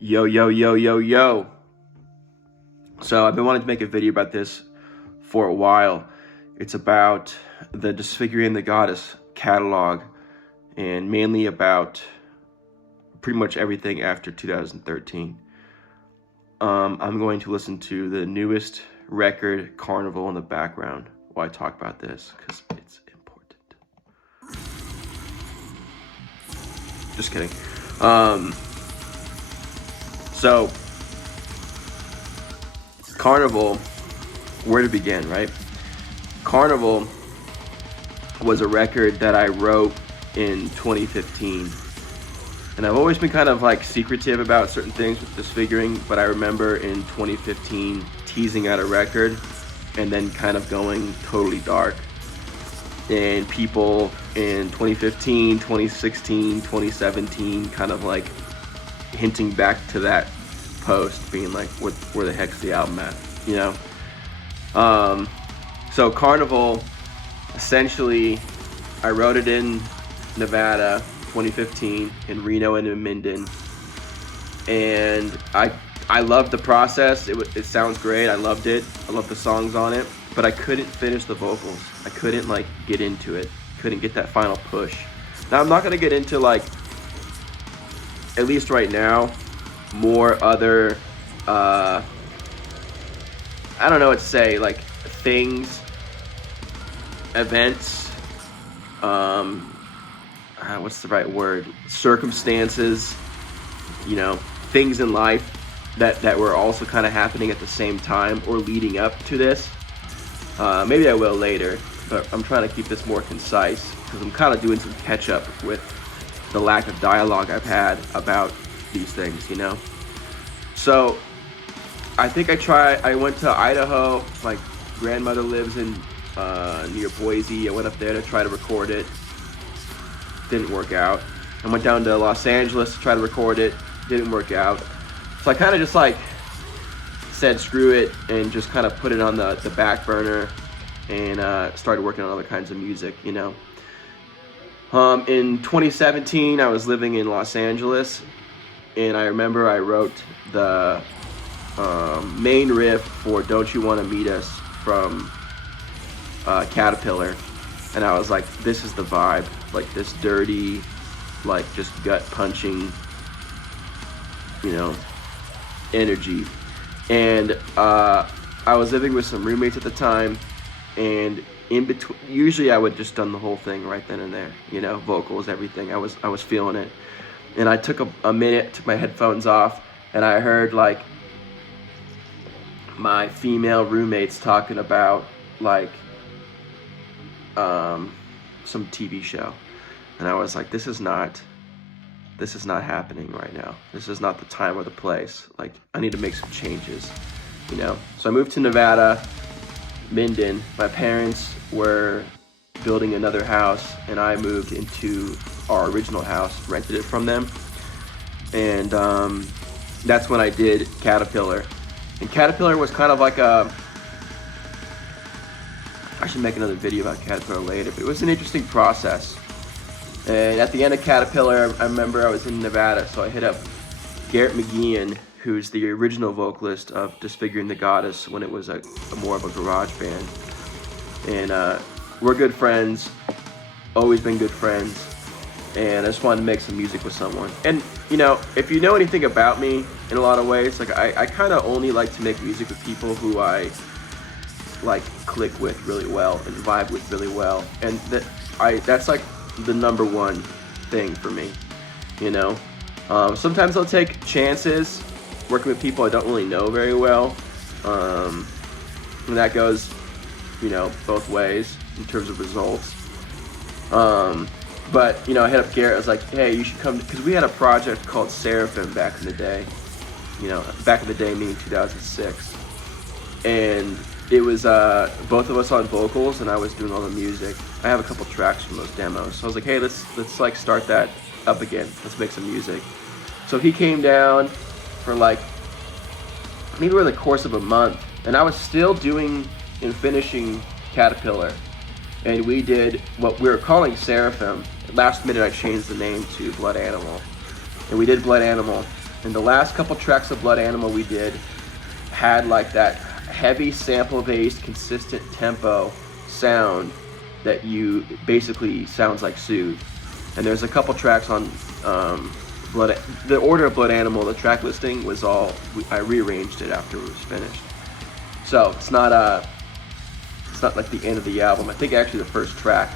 Yo, yo, yo, yo, yo. So I've been wanting to make a video about this for a while. It's about the Disfiguring the Goddess catalog, and mainly about pretty much everything after 2013. I'm going to listen to the newest record, Karnival, in the background while I talk about this, because it's important. Just kidding. So, Karnival, where to begin, right? Karnival was a record that I wrote in 2015. And I've always been kind of like secretive about certain things with Disfiguring, but I remember in 2015 teasing out a record and then kind of going totally dark. And people in 2015, 2016, 2017 kind of like hinting back to that post, being like, where the heck's the album at, you know? So Karnival, essentially, I wrote it in Nevada, 2015, in Reno and in Minden, and I loved the process. It sounds great. I loved it. I loved the songs on it, but I couldn't finish the vocals. I couldn't like get into it. Couldn't get that final push. Now I'm not gonna get into, like, at least right now, more other I don't know what to say, like things, events, what's the right word, circumstances, you know, things in life that were also kind of happening at the same time or leading up to this. Maybe I will later, but I'm trying to keep this more concise because I'm kind of doing some catch up with the lack of dialogue I've had about these things, you know? So I think I went to Idaho. My grandmother lives in near Boise. I went up there to try to record it. Didn't work out. I went down to Los Angeles to try to record it. Didn't work out. So I kind of just like said screw it and just kind of put it on the back burner and started working on other kinds of music, you know. In 2017, I was living in Los Angeles, and I remember I wrote the main riff for Don't You Want to Meet Us from Caterpillar, and I was like, this is the vibe, like this dirty, like just gut punching, you know, energy. And I was living with some roommates at the time, and in between, usually I would just done the whole thing right then and there, you know, vocals, everything. I was feeling it, and I took a minute, took my headphones off, and I heard like my female roommates talking about like some TV show, and I was like, this is not happening right now. This is not the time or the place. Like, I need to make some changes, you know. So I moved to Nevada, Minden. My parents were building another house, and I moved into our original house, rented it from them, and that's when I did Caterpillar. And Caterpillar was kind of like I should make another video about Caterpillar later, but it was an interesting process. And at the end of Caterpillar, I remember I was in Nevada, so I hit up Garrett McGeehan, who's the original vocalist of Disfiguring the Goddess when it was a more of a garage band. And we're good friends, always been good friends, and I just wanted to make some music with someone. And, you know, if you know anything about me in a lot of ways, like I kind of only like to make music with people who I like click with really well and vibe with really well. And that's like the number one thing for me, you know. Sometimes I'll take chances working with people I don't really know very well, and that goes, you know, both ways in terms of results. But, you know, I hit up Garrett. I was like, hey, you should come, because we had a project called Seraphim back in the day, you know, back in the day meaning 2006, and it was both of us on vocals, and I was doing all the music. I have a couple tracks from those demos. So I was like, hey, let's like start that up again. Let's make some music. So he came down for like maybe over the course of a month, and I was still doing and finishing Caterpillar. And we did what we were calling Seraphim. Last minute I changed the name to Blood Animal. And we did Blood Animal. And the last couple tracks of Blood Animal we did had like that heavy sample-based, consistent tempo sound that you basically sounds like Soothe. And there's a couple tracks on the order of Blood Animal, the track listing was all, I rearranged it after it was finished. So it's not like the end of the album. I think actually the first track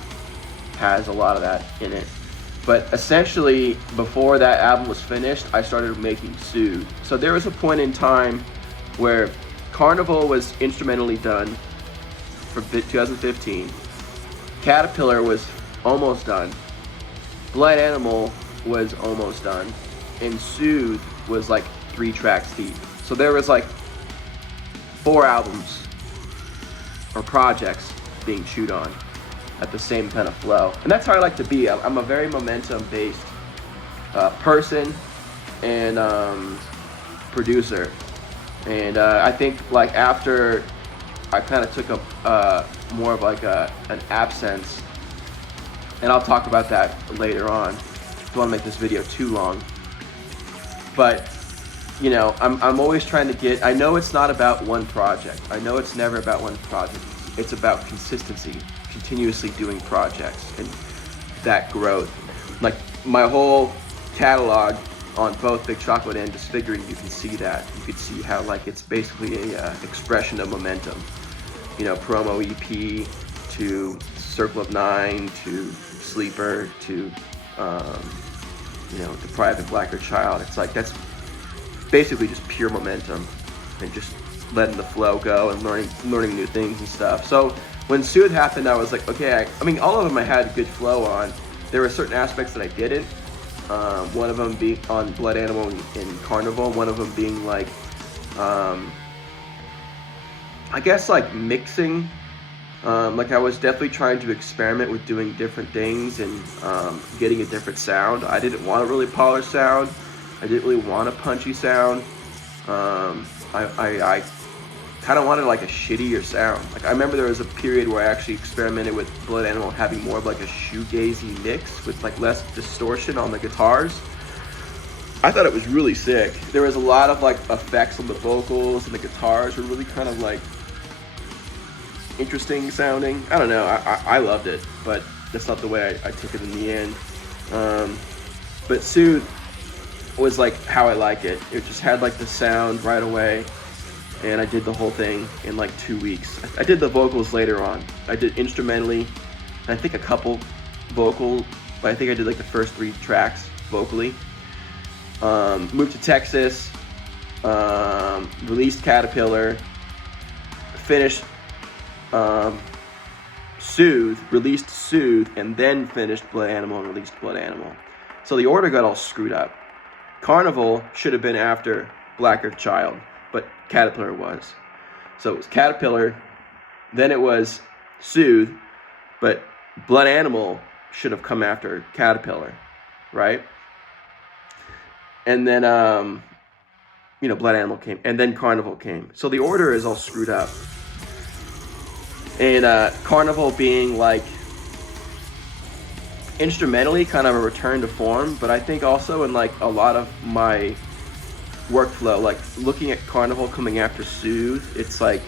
has a lot of that in it. But essentially, before that album was finished, I started making Soothe. So there was a point in time where Karnival was instrumentally done for 2015. Caterpillar was almost done. Blood Animal was almost done. And Soothe was like 3 tracks deep. So there was like 4 albums or projects being chewed on at the same kind of flow. And that's how I like to be. I'm a very momentum-based person and producer. And I think like after I kind of took a more of like an absence, and I'll talk about that later on. I don't want to make this video too long. But you know, I'm always trying to get, I know it's not about one project. I know it's never about one project. It's about consistency, continuously doing projects and that growth. Like my whole catalog on both Big Chocolate and Disfiguring, you can see that. You can see how like it's basically a expression of momentum. You know, promo EP to Circle of Nine to Sleeper to you know, the Private Blacker Child. It's like that's basically just pure momentum and just letting the flow go and learning new things and stuff. So when Soothe happened, I was like, okay, I mean, all of them I had good flow on. There were certain aspects that I didn't. One of them being on Blood Animal and Karnival. One of them being like, I guess like mixing. Like I was definitely trying to experiment with doing different things and getting a different sound. I didn't want a really polished sound. I didn't really want a punchy sound. I kind of wanted like a shittier sound. Like I remember there was a period where I actually experimented with Blood Animal having more of like a shoegazy mix with like less distortion on the guitars. I thought it was really sick. There was a lot of like effects on the vocals and the guitars were really kind of like interesting sounding. I don't know, I loved it, but that's not the way I took it in the end. But Soothe was like how I like it. It just had like the sound right away, and I did the whole thing in like 2 weeks. I did the vocals later on. I did instrumentally, and I think a couple vocal, but I think I did like the first 3 tracks vocally. Moved to Texas, released Caterpillar, finished Soothe, released Soothe, and then finished Blood Animal and released Blood Animal. So the order got all screwed up. Karnival should have been after Black Earth Child, but Caterpillar was. So it was Caterpillar, then it was Soothe, but Blood Animal should have come after Caterpillar, right? And then, you know, Blood Animal came, and then Karnival came. So the order is all screwed up. And Karnival being like instrumentally kind of a return to form, but I think also in like a lot of my workflow, like looking at Karnival coming after Soothe, it's like,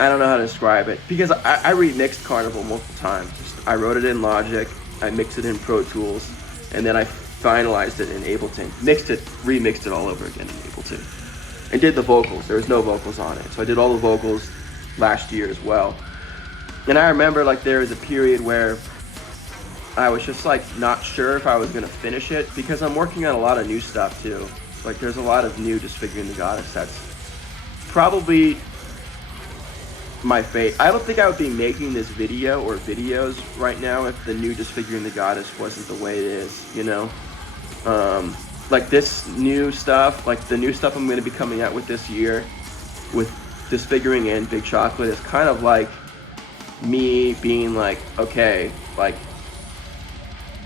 I don't know how to describe it, because I remixed Karnival multiple times. I wrote it in Logic, I mixed it in Pro Tools, and then I finalized it in Ableton, remixed it all over again in Ableton, and did the vocals. There was no vocals on it, so I did all the vocals last year as well. And I remember like there was a period where I was just like not sure if I was gonna finish it, because I'm working on a lot of new stuff too. Like there's a lot of new Disfiguring the Goddess that's probably my fate. I don't think I would be making this video or videos right now if the new Disfiguring the Goddess wasn't the way it is, you know? Like this new stuff, like the new stuff I'm gonna be coming out with this year with Disfiguring and Big Chocolate is kind of like me being like, okay, like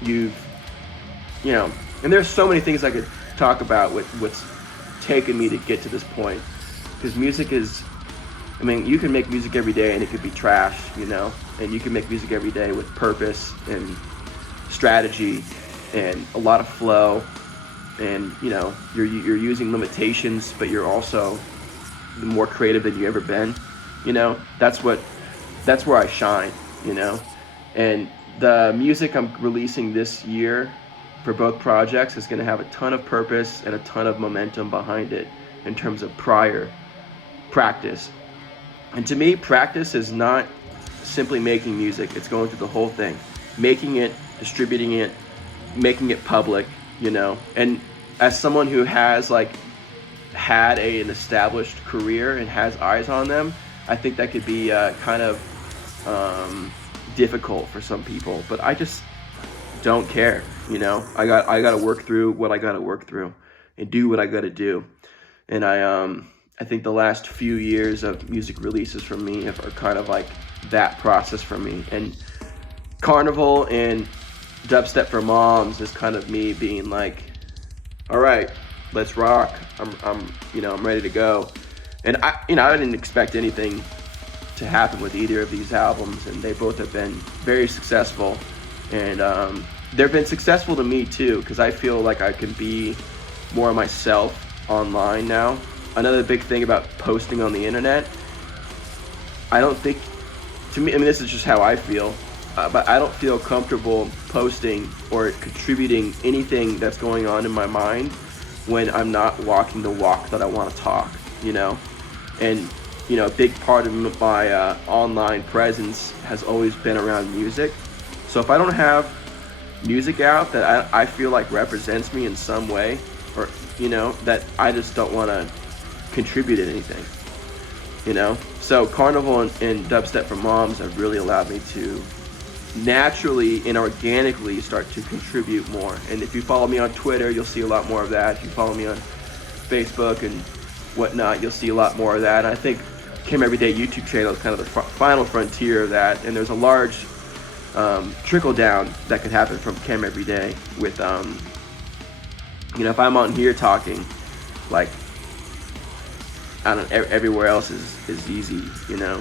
you know, and there's so many things I could talk about with what's taken me to get to this point, because music is, I mean, you can make music every day and it could be trash, you know, and you can make music every day with purpose and strategy and a lot of flow and you know, you're using limitations, but you're also more creative than you ever been. You know, that's where I shine. You know, and the music I'm releasing this year for both projects is going to have a ton of purpose and a ton of momentum behind it in terms of prior practice. And to me, practice is not simply making music. It's going through the whole thing, making it, distributing it, making it public, you know. And as someone who has like had an established career and has eyes on them, I think that could be kind of difficult for some people. But I just don't care, you know. I got to work through what I got to work through and do what I got to do. And I think the last few years of music releases from me are kind of like that process for me. And Karnival and Dubstep for Moms is kind of me being like, all right, let's rock. I'm ready to go. And I didn't expect anything to happen with either of these albums, and they both have been very successful. And they've been successful to me too, because I feel like I can be more myself online now. Another big thing about posting on the internet, I don't think, to me, I mean, this is just how I feel, but I don't feel comfortable posting or contributing anything that's going on in my mind when I'm not walking the walk that I want to talk, you know? And, you know, a big part of my online presence has always been around music. So if I don't have music out that I feel like represents me in some way, or, you know, that I just don't want to contribute anything, you know? So Karnival and Dubstep for Moms have really allowed me to naturally and organically start to contribute more. And if you follow me on Twitter, you'll see a lot more of that. If you follow me on Facebook and whatnot, you'll see a lot more of that. And I think Chem Everyday YouTube channel is kind of the final frontier of that. And there's a large trickle down that could happen from Chem Everyday with, you know, if I'm on here talking, like, I don't know, everywhere else is easy, you know.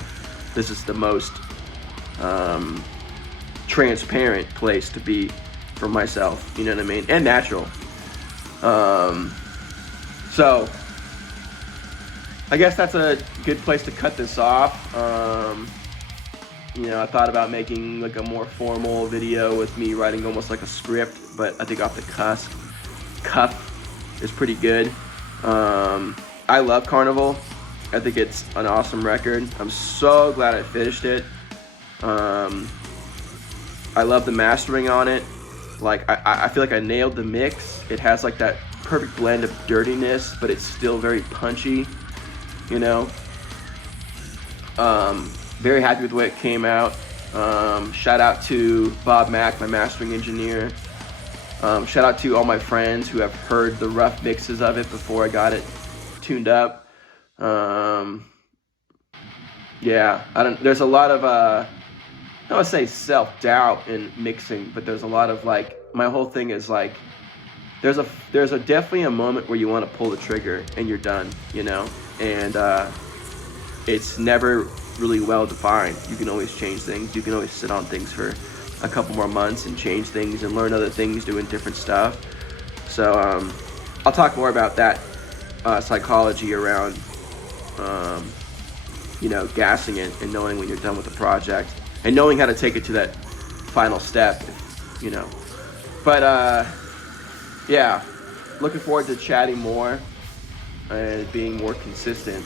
This is the most transparent place to be for myself, you know what I mean, and natural. So I guess that's a good place to cut this off. You know, I thought about making like a more formal video with me writing almost like a script, but I think off the cuff is pretty good. I love Karnival. I think it's an awesome record. I'm so glad I finished it. I love the mastering on it. Like, I feel like I nailed the mix. It has like that perfect blend of dirtiness, but it's still very punchy, you know. Very happy with the way it came out. Shout out to Bob Mack, my mastering engineer. Shout out to all my friends who have heard the rough mixes of it before I got it tuned up. Yeah, there's a lot of, I don't want to say self-doubt in mixing, but there's a lot of like, my whole thing is like, there's definitely a moment where you want to pull the trigger and you're done, you know, and it's never really well defined. You can always change things. You can always sit on things for a couple more months and change things and learn other things doing different stuff. So I'll talk more about that psychology around you know, gassing it and knowing when you're done with the project and knowing how to take it to that final step, you know. But yeah, looking forward to chatting more and being more consistent.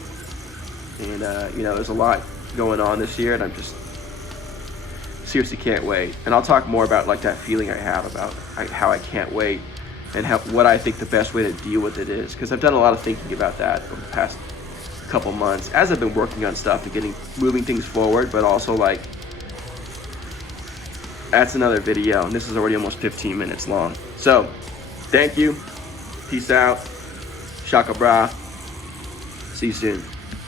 And you know, there's a lot going on this year, and I'm just seriously can't wait. And I'll talk more about like that feeling I have about how I can't wait and what I think the best way to deal with it is, because I've done a lot of thinking about that over the past couple months as I've been working on stuff and moving things forward, but also like, that's another video, and this is already almost 15 minutes long. So thank you, peace out, shaka bra, see you soon.